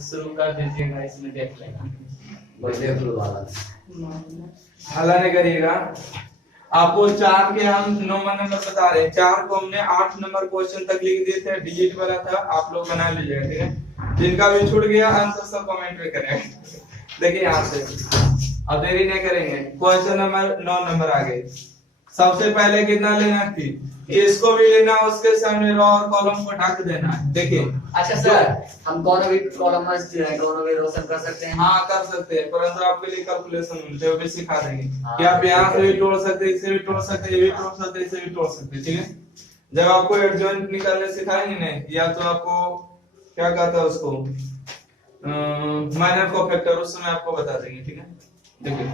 शुरू कर दीजिएगा, इसमें देख लेगा। हल करिएगा। आपको 4 के हम 9 नंबर बता रहे हैं। 4 को हमने 8 नंबर क्वेश्चन तक लिख दिए थे, डिजिट वाला था, आप लोग बना लीजिएगा, ठीक है। जिनका भी छूट गया आंसर सब कमेंट में करें। देखिए यहाँ से अब देरी नहीं करेंगे, क्वेश्चन नंबर 9 नंबर आ गए। सबसे पहले कितना लेना थी, इसको भी लेना, उसके सामने रो और कॉलम को ढक देना है। देखिए अच्छा सर, हम दोनों भी कॉलम दोनों भी रोशन कर सकते हैं? हाँ कर सकते हैं, परंतु आपके लिए कैलकुलेशन मिलते हैं, वो भी सिखा देंगे कि आप यहाँ से भी तोड़ सकते हैं, इसे भी तोड़ सकते हैं, ये भी तोड़ सकते हैं, इसे भी तोड़ सकते हैं, ठीक है। जब आपको एडजॉइंट निकालने सिखाएंगे ना, या तो आपको क्या कहता है उसको माइनर को फैक्टर, उस समय आपको बता देंगे, ठीक है। देखिए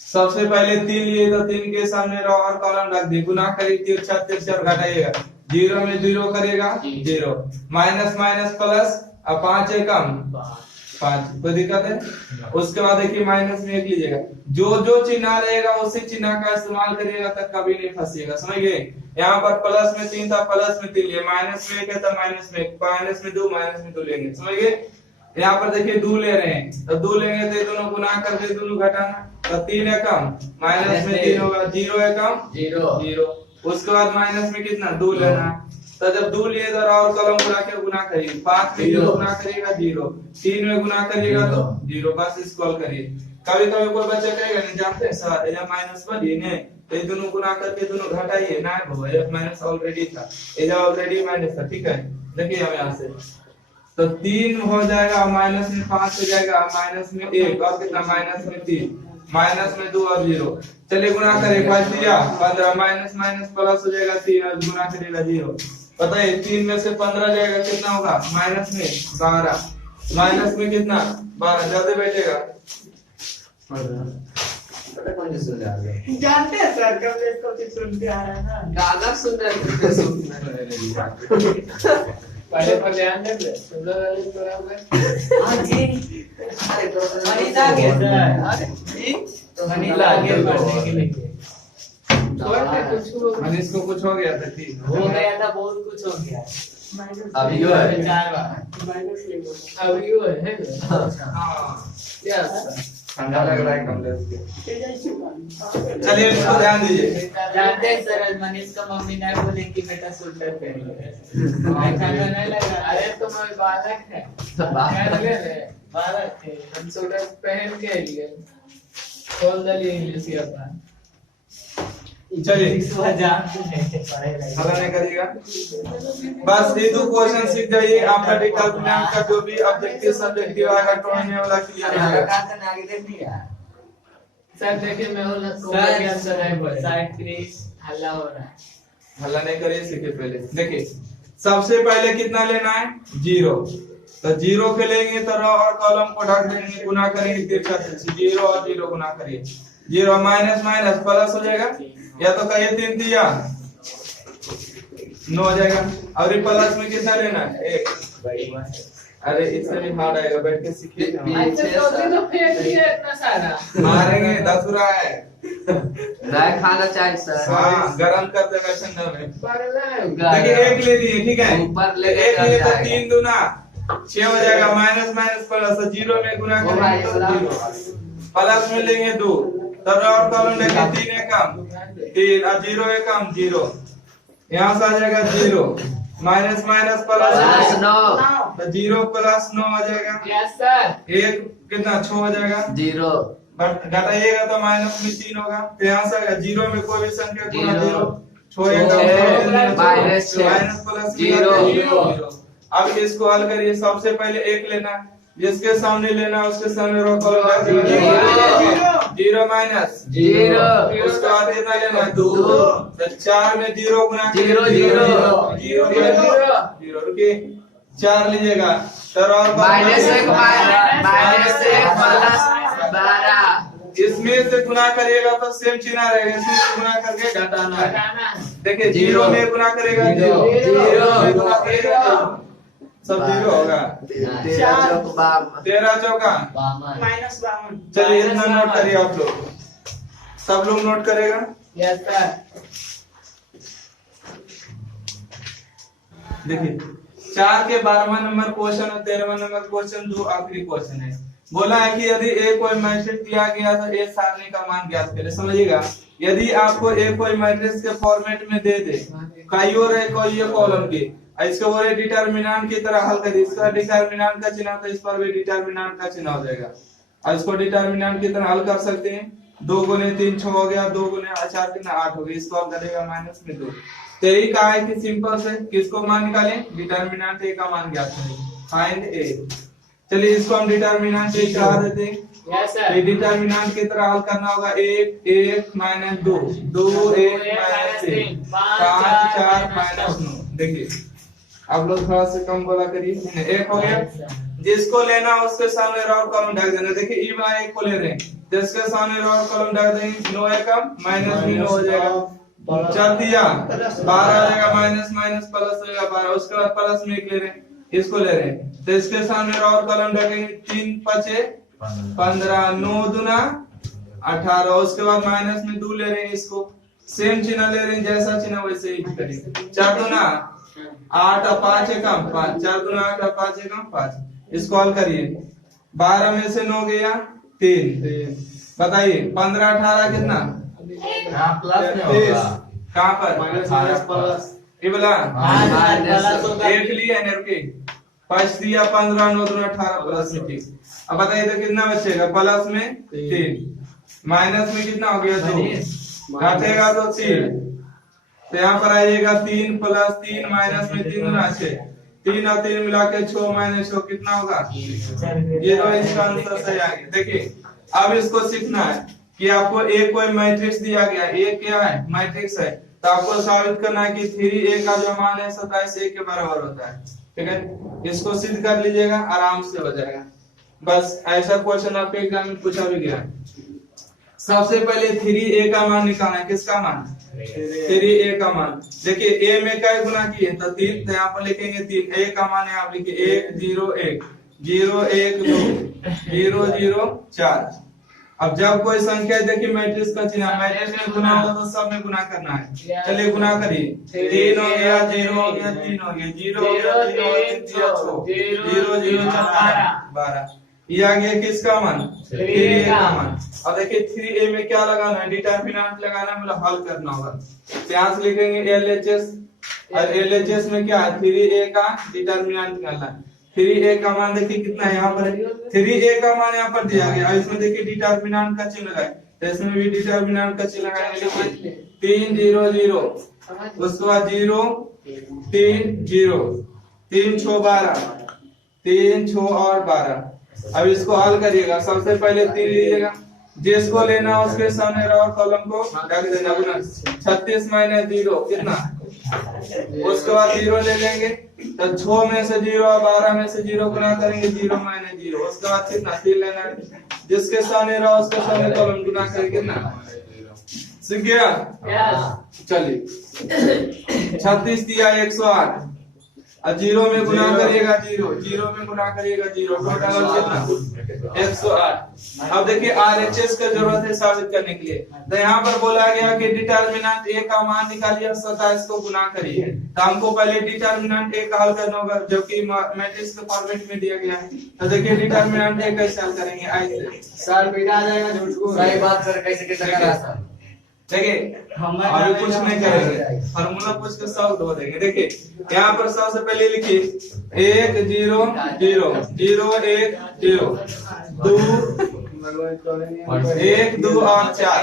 सबसे पहले 3 लिए तो 3 के सामने रो और कॉलम रख दिए, गुना करिए, तिरछा तिरछा घटाइएगा, 0 में 0 करेगा 0, माइनस माइनस प्लस, अब 5 है कम 5, कोई दिक्कत है। उसके बाद देखिए माइनस में 1 लीजिएगा, जो जो चिन्ह रहेगा उसी चिन्ह का इस्तेमाल करिएगा, तब कभी नहीं फंसिएगा, समझ गए। यहाँ पर प्लस में 3 था, प्लस में 3 लिए, माइनस में 1 है तो माइनस में 1, माइनस में 2, माइनस में 2 लेंगे, समझ गए। यहाँ पर देखिए 2 ले रहे हैं, तो 2 लेंगे तो ये दोनों गुना करके दोनों घटाना, तो 3 है कम, माइनस में 3 होगा, 0 है कम 0। उसके बाद माइनस में कितना 2 लेना, तो जब 2 लिए तो और कॉलम गुना के गुना करिए, 5 में 0 गुना करिएगा 0, 3 में गुना करिएगा तो 0, बस इसको करिए। कभी कभी कोई बच्चा कहेगा नहीं जानते हैं सर ये माइनस बनिए ने, तो ये दोनों गुना करके दोनों घटाइए ना, बाबा ये माइनस ऑलरेडी था, ये ऑलरेडी माइनस था, ठीक है। देखिए हम यहाँ से तो 3 हो जाएगा, माइनस में 5 हो जाएगा, माइनस में 1 और कितना माइनस में 3, माइनस में 2 और 0, चलिए गुना करें, 5 दिया 15, माइनस माइनस प्लस हो जाएगा 3 और गुना करेगा 0, पता है 3 में से 15 जाएगा कितना होगा, माइनस में 12, माइनस में कितना 12, जल्दी बैठेगा। जानते हैं सर, कब इसको सुनते आ रहा है ना, गाना सुन रहे हैं। पहले पर ध्यान दे, सुन रहे बराबर। हाँ जी, अरे तो अनिता के सर, अरे जी तो अनिता आगे बढ़ने के लिए मनीष को कुछ हो गया था, ठीक हो गया था, बहुत कुछ हो गया, अभी यो है 4 बार अभी यो है। हाँ क्या ठंडा लग रहा है कमलेश के, चलिए इसको ध्यान दीजिए। जानते हैं सर, मनीष का मम्मी ने बोले कि बेटा स्वेटर पहन लो, ऐसा नहीं लगा, अरे तुम बालक है, बालक है, हम स्वेटर पहन के लिए खोल दिए इंग्लिश अपना, चलिए पढ़े हल नहीं करिएगा, बस ये 2 क्वेश्चन सीख जाइए, आपका डिटरमिनेंट का जो भी ऑब्जेक्टिव सब्जेक्टिव आएगा टोने वाला क्लियर हो जाएगा। आगे देख लिया सर देखिए मैं हूं सर साइड प्लीज, हल्ला हो रहा है, हल्ला नहीं करिए, सीखिए पहले। देखिए सबसे पहले कितना लेना है 0, तो 0 के लेंगे तो रो और कॉलम को ढक देंगे, गुना करेंगे तिरछा तिरछी, 0 और 0 गुना करिए, 0 माइनस माइनस प्लस हो जाएगा, या तो कहिए 3 दिया 9 हो जाएगा, और प्लस में कितना लेना है 1, अरे इससे भी हार्ड आएगा, बैठ के सीखिए, तो फेंक दिया इतना सारा, मारेंगे 10 रहा है, नहीं खाना चाहिए सर। हाँ गरम कर देगा ठंडा में। पगला है, देखिए 1 ले लिए, ठीक है, ऊपर ले 1 लिए तो 3 दूना 6 हो जाएगा, माइनस माइनस प्लस, 0 में गुना करेंगे तो 0, प्लस में लेंगे 2, तब और कॉलम लेंगे 3 है कम 3 और 0 है कम 0, यहाँ से आ जाएगा 0, माइनस माइनस प्लस 9 तो 0 प्लस 9 आ जाएगा, यस सर, 1 कितना 6 हो जाएगा, 0 घटाइएगा तो माइनस में 3 होगा, तो यहाँ से आएगा 0 में कोई भी संख्या गुना 0, माइनस प्लस 0। अब इसको हल करिए, सबसे पहले 1 लेना, जिसके सामने लेना उसके सामने रो कॉलम 0 माइनस 0, उसके बाद कितना लेना 2, तो 4 में 0 गुना 0 0 रुकिए 4 लीजिएगा, तो और माइनस 1 प्लस 12, इसमें से गुना करिएगा तो सेम चिन्ह रहेगा, इसमें से गुना करके घटाना है। देखिए 0 में गुना करेगा 0, सब 0 होगा, 13 चौका माइनस 52, चलिए इतना नोट करिए आप लोग, सब लोग नोट करेगा। यस सर, देखिए 4 के 12वां नंबर क्वेश्चन और 13वां नंबर क्वेश्चन जो आखिरी क्वेश्चन है। बोला है कि यदि ए कोई मैट्रिक्स दिया गया तो ए सारणी का मान ज्ञात करें। समझिएगा, यदि आपको ए कोई मैट्रिक्स के फॉर्मेट में दे दे, कई और है कोई ये कॉलम के, इसको बोले डिटरमिनेंट की तरह हल करिए, इसका डिटरमिनेंट का चिन्ह तो इस पर भी डिटरमिनेंट का चिन्ह हो जाएगा। और इसको डिटरमिनेंट की तरह हल कर सकते हैं। 2 गुने 3 6 हो गया, 2 गुने 4 कितना 8 हो गया, इसको हल करेगा माइनस में 2। तो यही कहा है कि सिंपल से किसको मान निकालें, डिटरमिनेंट ए का मान ज्ञात करें, फाइंड ए। चलिए इसको हम डिटरमिनेंट ए कहा देते हैं। Yes sir. डिटरमिनेंट की तरह हल करना होगा 1 1 माइनस 2 2 1 माइनस 3 5 4 माइनस 9। देखिए आप लोग थोड़ा से कम बोला करिए। एक हो गया, जिसको लेना उसके सामने रो और कॉलम ढक देना। देखिए ई वाला एक को ले रहे हैं, जिसके सामने रो और कॉलम ढक देंगे, 9 एकम माइनस भी 9 हो जाएगा, 4 दिया 12 आ जाएगा, माइनस माइनस प्लस हो जाएगा 12। उसके बाद प्लस में एक ले रहे हैं, इसको ले रहे हैं, तो इसके सामने रो और कॉलम ढकेंगे, 3 5 15 9 दूना 18। उसके बाद माइनस में 2 ले रहे हैं, इसको सेम चिन्ह ले रहे हैं, जैसा चिन्ह वैसे ही करेंगे। 4 दूना 8 और 5 एकम 5, 4 दूना 8 और 5 एकम 5। इसको हल करिए, 12 में से 9 गया 3, बताइए 15 18 कितना, यहाँ प्लस में होगा, कहाँ पर माइनस प्लस ये बोला हाँ, एक लिए है रुके 5 दिया 15 9 दूना 18 प्लस में 3। अब बताइए तो कितना बचेगा, प्लस में 3 माइनस में कितना हो गया 2 घटेगा तो 3। तो यहाँ पर आइएगा 3 प्लस 3 माइनस में 3 गुना 6, 3 और 3 मिला के 6 माइनस 6 कितना होगा, ये तो इसका आंसर सही आ गया। देखिए अब इसको सीखना है कि आपको ए कोई मैट्रिक्स दिया गया, ए क्या है मैट्रिक्स है, तो आपको साबित करना है कि 3a का जो मान है 27 a के बराबर होता है। ठीक है, इसको सिद्ध कर लीजिएगा, आराम से हो जाएगा। बस ऐसा क्वेश्चन आपके एग्जाम में पूछा भी गया। सबसे पहले 3a का मान निकालना है, किसका मान, 3a का मान। देखिए a में क्या गुना किए तो 3, तो यहाँ पर लिखेंगे 3, a का मान है आप लिखिए 1 0 1 0 1 2 0 0 4। अब जब कोई संख्या देखिए मैट्रिक्स का चिन्ह, मैट्रिक्स में गुना होगा तो सब में गुना करना है। चलिए गुना करिए, 3 हो गया 0 हो गया 3 हो गया 0 हो गया 3 हो गया 0 0 12। ये आ गया किसका मान, 3a का मान। और देखिए 3a में क्या लगाना है, डिटरमिनेंट लगाना है, मतलब हल करना होगा। यहाँ से लिखेंगे LHS, और LHS में क्या है 3a का डिटरमिनेंट निकालना है। 3a का मान देखिए कितना है, यहाँ पर 3a का मान यहाँ पर दिया गया, इसमें देखिए डिटरमिनेंट का चिन्ह लगाए, तो इसमें भी डिटरमिनेंट का चिन्ह लगाएंगे। 3 0 0, उसके बाद 0 3 0 3 6 12 3 6 और 12। अब इसको हल करिएगा, सबसे पहले 3 लीजिएगा, जिसको लेना उसके सामने रो और कॉलम को ढक देना, गुना 36 माइनस 0 कितना, उसके बाद 0 ले लेंगे, तो 6 में से 0 और 12 में से 0 गुना करेंगे, 0 माइनस 0। उसके बाद कितना 3 लेना है, जिसके सामने रो उसके सामने कॉलम गुना करेंगे, कितना, सीख गया। चलिए 36 दिया 108, और 0 में गुना करिएगा 0 में गुना करिएगा 0, टोटल कितना 108। अब देखिए RHS का जरूरत है साबित करने के लिए, तो यहाँ पर बोला गया कि डिटरमिनेंट a का मान निकालिए और 27 को गुना करिए। तो हमको पहले डिटरमिनेंट a का हल करना होगा, जो कि मैट्रिक्स के फॉर्मेट में दिया गया है। तो देखिए डिटरमिनेंट a कैसे हल करेंगे, ऐसे सर बेटा आ जाएगा झूठ को, सही बात सर, कैसे कैसे करा सर। देखिए अभी कुछ नहीं करेंगे, फार्मूला पूछ के सॉल्व हो देंगे। देखिए यहाँ पर सबसे पहले लिखिए 1 0 0 0 1 0 2 1 2 और 4,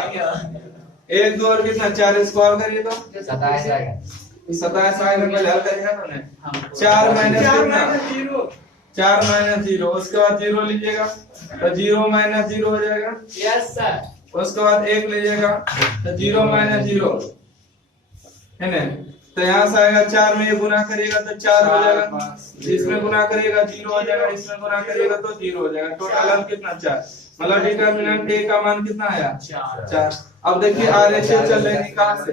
1 2 और कितना 4, स्क्वायर करिए तो 27 आएगा। 27 आएगा, पहले हल करेगा तो नहीं। 4 माइनस कितना 4 माइनस 0, उसके बाद 0 लीजिएगा तो 0 माइनस 0 हो जाएगा। Yes sir. उसके बाद 1 लीजिएगा तो 0 माइनस 0 है ना, तो यहाँ से आएगा 4 में ये गुना करिएगा तो 4 हो जाएगा, इसमें गुना करिएगा 0 हो जाएगा, इसमें गुना करिएगा तो 0 हो जाएगा। टोटल हम कितना 4, मतलब डिटरमिनेंट a का मान कितना आया 4। अब देखिए RHS चल रही है कहाँ से,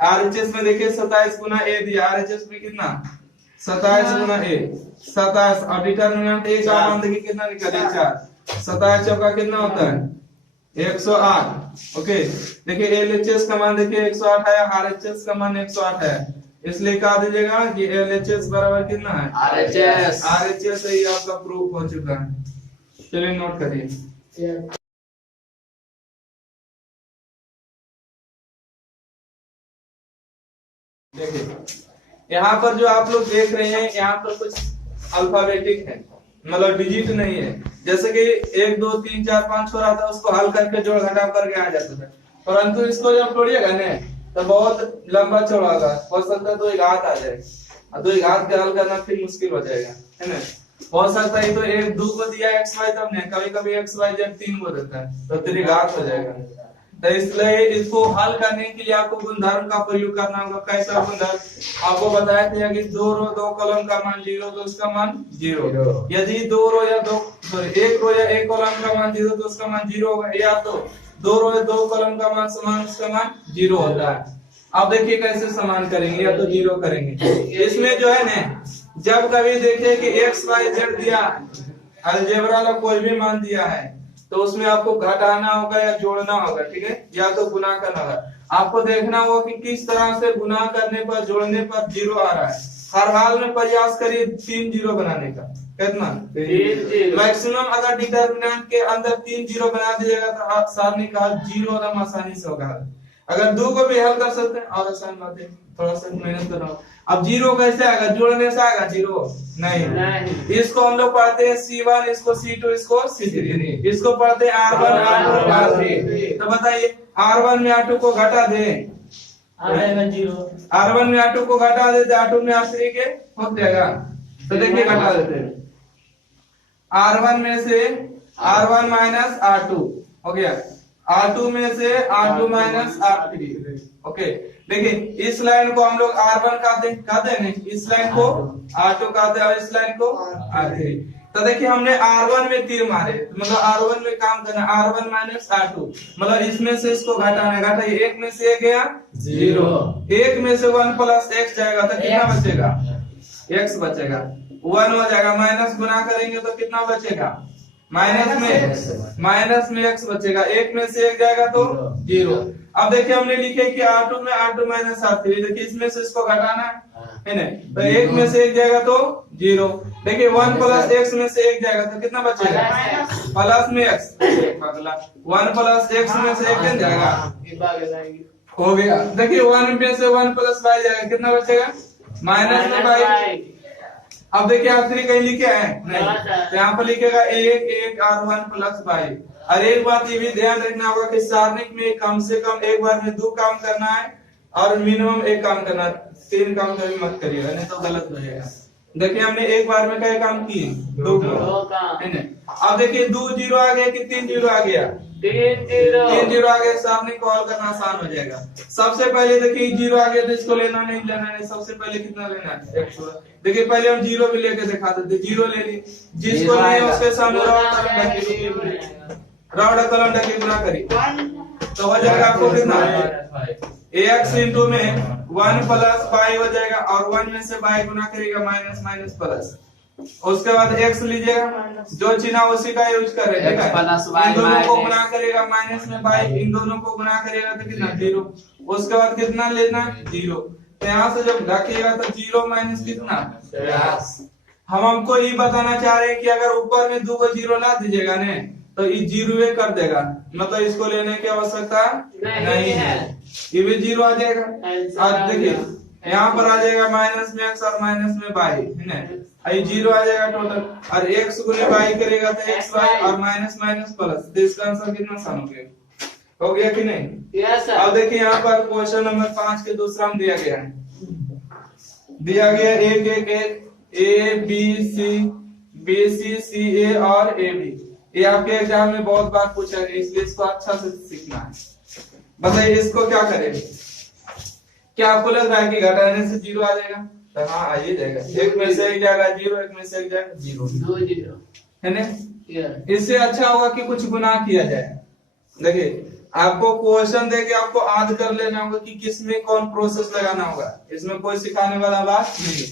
RHS में देखिए 27 गुना a दिया, RHS में कितना 27 गुना a 27, और डिटरमिनेंट a का मान देखिए कितना निकले 4, 27 चौका कितना होता है 108। ओके देखिए LHS का मान देखिए 108 आया, RHS का मान 108 है। इसलिए कहा दीजिएगा कि LHS बराबर कितना है RHS। RHS ही आपका प्रूफ हो चुका है। चलिए नोट करिए। देखिए यहाँ पर जो आप लोग देख रहे हैं यहाँ पर कुछ अल्फाबेटिक है, मतलब डिजिट नहीं है। जैसे कि 1 2 3 4 5 हो रहा था, उसको हल करके जोड़ घटाव करके आ जाता था, परंतु इसको जब तोड़िएगा ना तो बहुत लंबा चौड़ा होगा, हो सकता है 2 घात आ जाए, और 2 घात का हल करना फिर मुश्किल हो जाएगा, है ना। हो सकता है तो 1 2 को दिया XY, तब नहीं, कभी कभी XYZ 3 को देता है तो 3 घात हो जाएगा। तो इसलिए इसको हल करने के लिए आपको गुणधर्म का प्रयोग करना होगा। कैसा गुणधर्म? आपको बताया था कि 2 रो 2 कॉलम का मान 0 तो उसका मान 0। यदि 2 रो या 1 रो या 1 कॉलम का मान 0 तो उसका मान 0 होगा, या तो 2 रो या 2 कॉलम का मान समान उसका मान 0 होता है। अब देखिए कैसे समान करेंगे, या तो 0 करेंगे। इसमें जो है ना, जब कभी देखिए कि XYZ दिया, अलजेब्रा का कोई भी मान दिया है, तो उसमें आपको घटाना होगा या जोड़ना होगा, ठीक है, या तो गुना करना होगा। आपको देखना होगा कि किस तरह से गुना करने पर जोड़ने पर 0 आ रहा है। हर हाल में प्रयास करिए 3 0 बनाने का। कितना? मैक्सिमम अगर डिटर्मिनेंट के अंदर 3 0 बना दीजिएगा तो आप सारणी का 0 एकदम आसानी से होगा। अगर 2 को भी हल कर सकते हैं और आसान बात है, थोड़ा सा मेहनत करो। अब 0 कैसे आएगा? जोड़ने से आएगा 0? नहीं। इसको हम लोग पढ़ते हैं C1, इसको C2, इसको C3, इसको पढ़ते हैं R1 R2 R3। तो बताइए R1 में R2 को घटा दे, R1 में R2 को घटा देते, R2 में R3 के हो जाएगा। तो देखिए घटा देते हैं, R1 में से R1 माइनस R2 हो गया, R2 में से R2 माइनस R3। ओके, देखिए इस लाइन को हम लोग R1 कहते हैं, इस लाइन को R2 कहते हैं और इस लाइन को R3। तो देखिए हमने R1 में तीर मारे, मतलब R1 में काम करना, R1 माइनस R2, मतलब इसमें से इसको घटाना। घटाइए, 1 में से 1 गया 0, 1 में से 1 प्लस x जाएगा तो कितना बचेगा? x बचेगा, 1 हो जाएगा। माइनस गुना करेंगे तो कितना बचेगा? माइनस में x बचेगा, 1 में से 1 जाएगा तो 0। अब देखिए हमने लिखे कि R2 में R2 माइनस R3, देखिए इसमें से इसको घटाना है ना, तो 1 में से 1 जाएगा तो 0। देखिए 1 प्लस x में से 1 जाएगा तो कितना बचेगा? प्लस में x, 1 प्लस x में से 1 जाएगा, हो गया। देखिए 1 में से 1 प्लस y जाएगा, कितना बचेगा? माइनस में y। अब देखिए R3 कहीं लिखे हैं? नहीं, तो यहाँ पर लिखेगा 1 R1 प्लस y। और एक बात ये भी ध्यान रखना होगा कि सारणिक में कम से कम एक बार में 2 काम करना है और मिनिमम 1 काम करना है, 3 काम कभी मत करिएगा, नहीं तो गलत हो जाएगा। देखिए हमने एक बार में क्या काम किए? 2 काम। अब देखिए 2 0 आ गया कि 3 0 आ गया? 3 0 आ गया। सामने कॉल करना आसान हो जाएगा। सबसे पहले देखिए 0 आ गया तो इसको लेना नहीं, सबसे पहले कितना लेना है? देखिए पहले हम 0 भी लेके दिखा देते, 0 ले ली, जिसको नहीं उसके सामने राउंड कॉलम ढके गुना करी तो हो जाएगा आपको कितना? x इंटू में 1 प्लस y हो जाएगा, और 1 में से y गुना करेगा माइनस माइनस प्लस, उसके बाद x लीजिएगा, जो चिन्ह उसी का यूज कर रहे हैं, इन दोनों को गुना करेगा माइनस में y, इन दोनों को गुना करेगा तो कितना? 0। उसके बाद कितना लेना? 0। तो यहाँ से जब ढकेगा तो 0 माइनस कितना? हम हमको ये बताना चाह रहे हैं कि अगर ऊपर में 2 को 0 ला दीजिएगा ने तो ये 0 कर देगा, मतलब इसको लेने की आवश्यकता नहीं है, ये भी 0 आ जाएगा। अब देखिए यहाँ पर आ जाएगा माइनस में x और माइनस में y, है ना, ये 0 आ जाएगा टोटल, और x गुने y करेगा तो x y और माइनस माइनस प्लस, तो इसका आंसर कितना आसान हो गया कि नहीं? Yes sir. अब देखिए यहाँ पर क्वेश्चन नंबर 5 के दूसरा में दिया गया है, A और AB। ये आपके एग्जाम में बहुत बार पूछा गया, इसलिए इसको अच्छा से सीखना है। बताइए इसको क्या करें? क्या आपको लग रहा है कि घटाने से 0 आ जाएगा? तो हाँ आ ही जाएगा, 1 में से 1 जाएगा 0, 1 में से 1 जाएगा 0, है ना। इससे अच्छा होगा कि कुछ गुना किया जाए। देखिए आपको क्वेश्चन देके आपको याद कर लेना होगा कि किसमें कौन प्रोसेस लगाना होगा, इसमें कोई सिखाने वाला बात नहीं।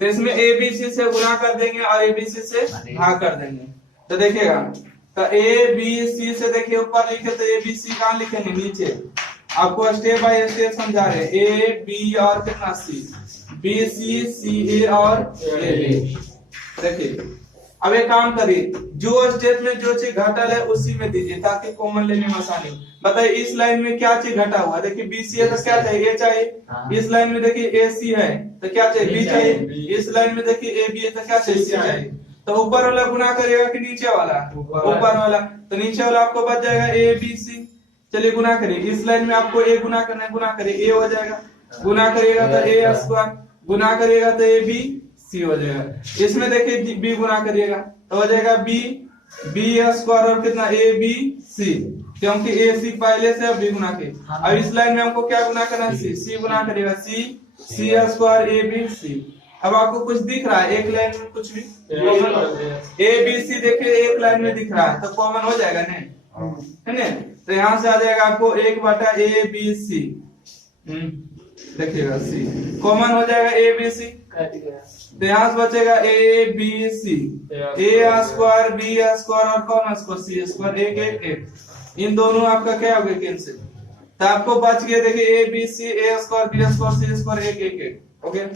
तो इसमें ABC से गुना कर देंगे और ABC से भाग कर देंगे। तो देखिएगा, तो ABC से देखिए ऊपर लिखे तो ABC कहाँ लिखेंगे? नीचे। आपको स्टेप बाय स्टेप समझा रहे, A B और कितना C, बी सी, सी ए और ए बी। देखिए अब एक काम करिए, जो स्टेप में जो चीज घटल है उसी में दीजिए ताकि कॉमन लेने में आसानी हो। बताइए इस लाइन में क्या चीज घटा हुआ है? देखिए बी सी है तो क्या चाहिए? ए चाहिए। इस लाइन में देखिए ए सी है तो क्या चाहिए? बी चाहिए। इस लाइन में देखिए ए बी है तो क्या चाहिए? सी चाहिए। तो ऊपर वाला गुना करेगा कि नीचे वाला? ऊपर वाला। तो नीचे वाला आपको बच जाएगा ए बी सी। चलिए गुना करिए, इस लाइन में आपको ए गुना करना है, गुना करिए, ए हो जाएगा, गुना करिएगा तो ए स्क्वायर, गुना करिएगा तो ए बी सी हो जाएगा। इसमें देखिए बी गुना करिएगा तो हो जाएगा बी बी स्क्वायर और कितना? ए बी सी, क्योंकि ए सी पहले से बी गुना के। अब इस लाइन में हमको क्या गुना करना है? सी, सी गुना करिएगा, सी सी स्क्वायर ए बी सी। अब आपको कुछ दिख रहा है एक लाइन में? कुछ भी ए बी सी देखिए एक लाइन में दिख रहा है तो कॉमन हो जाएगा ना, है ना? तो यहाँ से आ जाएगा आपको 1/a b c, देखिएगा सी कॉमन हो जाएगा a b c। तो यहाँ से बचेगा a b c, a square b square और कौन स्क्वायर? c स्क्वायर, एक एक एक। इन दोनों आपका क्या हो गया? कैंसिल। तो आपको बच गया देखिए a b c, a square b square c square, एक एक एक। ओके,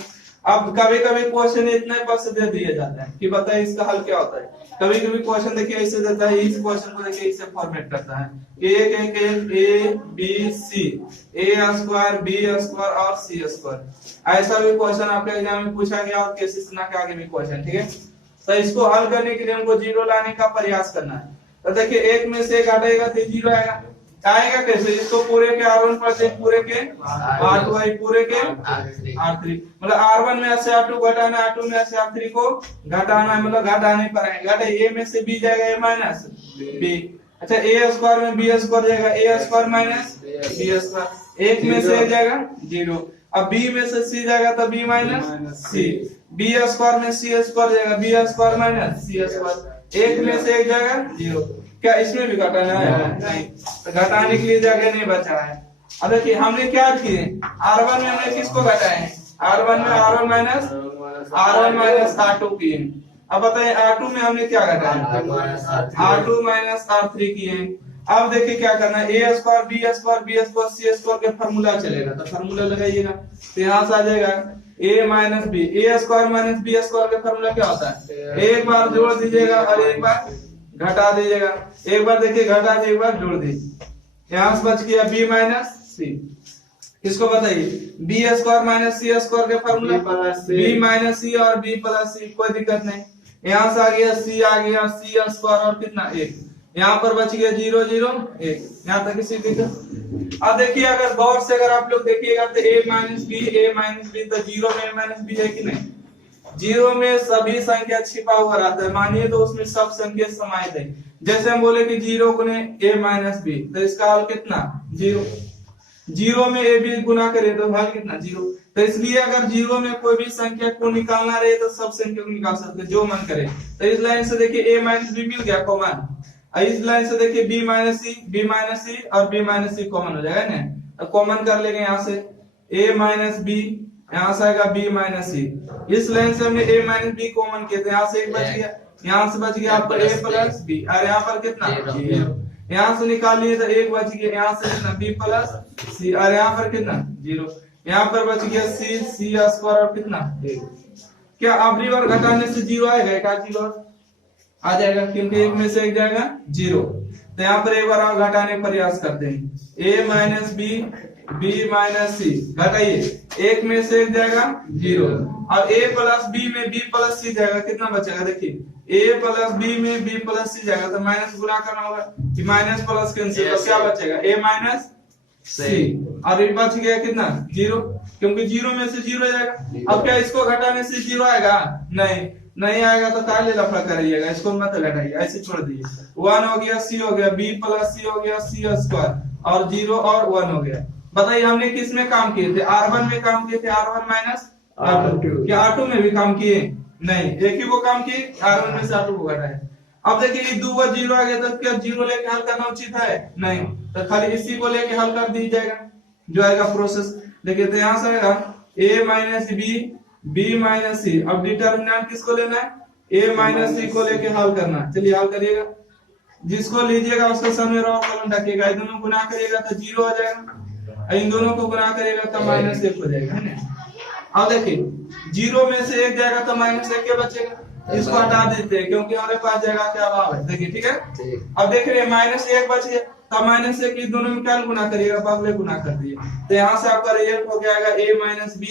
अब कभी कभी क्वेश्चन इतना पर से दे दिया जाता है कि बताइए इसका हल क्या होता है। कभी कभी क्वेश्चन देखिए ऐसे देता है, इस क्वेश्चन को देखिए इसे फॉर्मेट करता है, एक एक एक A B C, A square B square और सी स्क्वायर। ऐसा भी क्वेश्चन आपके एग्जाम में पूछा गया और केसेस ना के आगे भी क्वेश्चन, ठीक है। तो इसको हल करने के लिए हमको जीरो लाने का प्रयास करना है। तो देखिए एक में से घटेगा तो जीरो आएगा, आएगा कैसे? इसको पूरे के R1 पर से पूरे के R2 पूरे के R3, मतलब R1 में से R2 घटाना, R2 में से R3 को घटाना, मतलब घटाने पर आएगा। घटे ए में से बी जाएगा ए माइनस बी। अच्छा ए स्क्वायर में बी स्क्वायर जाएगा ए स्क्वायर माइनस बी स्क्वायर। एक में से जाएगा जीरो। अब बी में से सी जाएगा तो बी माइनस सी। बी स्क्वायर में सी स्क्वायर जाएगा बी स्क्वायर माइनस सी स्क्वायर। एक में से एक जाएगा जीरो। क्या इसमें भी घटाना है? नहीं, तो घटाने के लिए जगह नहीं बचा है। अब देखिए हमने क्या किए, R1 में हमने किसको घटाए? R1 में R1 माइनस R2 किए। अब बताइए R2 में हमने क्या घटाया? R2 माइनस R3 किए। अब देखिए क्या करना है, A square B square B square C square के फॉर्मूला चलेगा, तो फॉर्मूला लगाइएगा। तो यहाँ से आ जाएगा a minus B, A square minus B square का फॉर्मूला क्या होता है? एक बार जोड़ दीजिएगा और एक बार घटा दीजिएगा। एक बार देखिए घटा दिए, एक बार जोड़ दीजिए। यहाँ से बच गया b माइनस सी। किसको बताइए? बी स्क्वायर माइनस सी स्क्वायर के फॉर्मूला b माइनस सी और b प्लस सी, कोई दिक्कत नहीं। यहाँ से आ गया c, आ गया सी स्क्वायर और कितना? 1। यहाँ पर बच गया 0 0 1। यहाँ तक किसी दिक्कत? अब देखिए अगर गौर से अगर आप लोग देखिएगा तो a माइनस बी, तो जीरो में a माइनस बी है कि नहीं? जीरो में सभी संख्या छिपा हुआ रहता है, मानिए तो उसमें सब संख्या समाहित है। जैसे हम बोले कि 0 गुने a माइनस बी, तो इसका हल कितना? 0। जीरो में a b गुना करे तो हल कितना? 0। तो इसलिए अगर जीरो में कोई भी संख्या को निकालना रहे तो सब संख्या को निकाल सकते हैं जो मन करे। तो इस लाइन से देखिए a माइनस बी मिल गया कॉमन। इस लाइन से देखिए b माइनस सी और b माइनस सी कॉमन हो जाएगा ना, तो कॉमन कर लेंगे यहाँ से a माइनस बी, यहाँ से आएगा b माइनस सी। इस लाइन से हमने a माइनस बी कॉमन किए थे, यहाँ से एक बच गया, यहाँ से बच गया आपको a प्लस बी, और यहाँ पर कितना? 0। यहाँ से निकाल लिए तो एक बच गया, यहाँ से कितना? b प्लस सी, और यहाँ पर कितना? 0। यहाँ पर बच गया c स्क्वायर और कितना? 1। क्या अबरी बार घटाने से 0 आएगा? एक आध 0 आ जाएगा, क्योंकि एक में से एक जाएगा 0। तो यहाँ पर एक बार और घटाने का प्रयास करते हैं, a minus B, b minus C, घटाइए, एक में से एक जाएगा 0, और a प्लस b में b प्लस सी जाएगा, कितना बचेगा? देखिए a प्लस b में b प्लस सी जाएगा, तो माइनस गुना करना होगा कि माइनस प्लस कैंसिल, तो क्या बचेगा? a माइनस सी, और ये बच गया कितना? 0, क्योंकि 0 में से 0 जाएगा। अब क्या इसको घटाने से 0 आएगा? नहीं आएगा, तो काले लफड़ा करिएगा, इसको मत घटाइए, ऐसे छोड़ दीजिए। 1 हो गया, c हो गया, b प्लस सी हो गया, c स्क्वायर, और 0 और 1 हो गया। बताइए हमने किस में काम किए थे? R1 में काम किए थे, R1 माइनस R2। क्या R2 में भी काम किए? नहीं, एक ही वो काम किए, R1 में से R2 को घटाए। अब देखिए ये 2 बार 0 आ गया, तो क्या 0 लेके हल करना उचित है? नहीं, तो खाली इसी को लेके हल कर दी जाएगा, जो आएगा प्रोसेस। देखिए तो यहाँ से आएगा a minus B, b minus C. अब डिटर्मिनेंट किसको लेना है? a माइनस सी को लेके हल करना। चलिए हल करिएगा, जिसको लीजिएगा उसके सामने रो कॉलम रखिएगा, इन दोनों गुना करिएगा तो 0 हो जाएगा, इन दोनों को गुना करिएगा तो -1 हो जाएगा, है ना। अब देखिए 0 में से 1 जाएगा तो -1 क्या बचेगा, इसको हटा देते हैं क्योंकि हमारे पास जगह के अभाव है। देखिए ठीक है, अब देख रहे हैं -1 बच गया, तब -1 की दोनों में क्या गुना करिएगा, बगले गुना कर दिए, तो यहाँ से आपका रिजल्ट हो जाएगा a - b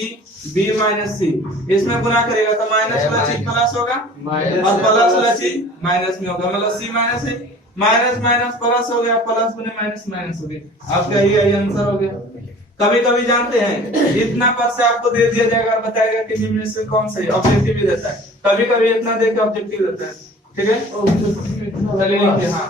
b - c, इसमें गुना करेगा तो माइनस लची प्लस होगा और प्लस लची माइनस में होगा, मतलब c माइनस है, माइनस माइनस प्लस हो गया, प्लस गुने माइनस माइनस हो गया, आपका यही आंसर हो गया। कभी कभी जानते हैं इतना पद से आपको दे दिया जाएगा, बताएगा कि निम्न से कौन सा है, ऑब्जेक्टिव भी देता है, कभी कभी इतना दे के ऑब्जेक्टिव देता है, ठीक है। चलिए हाँ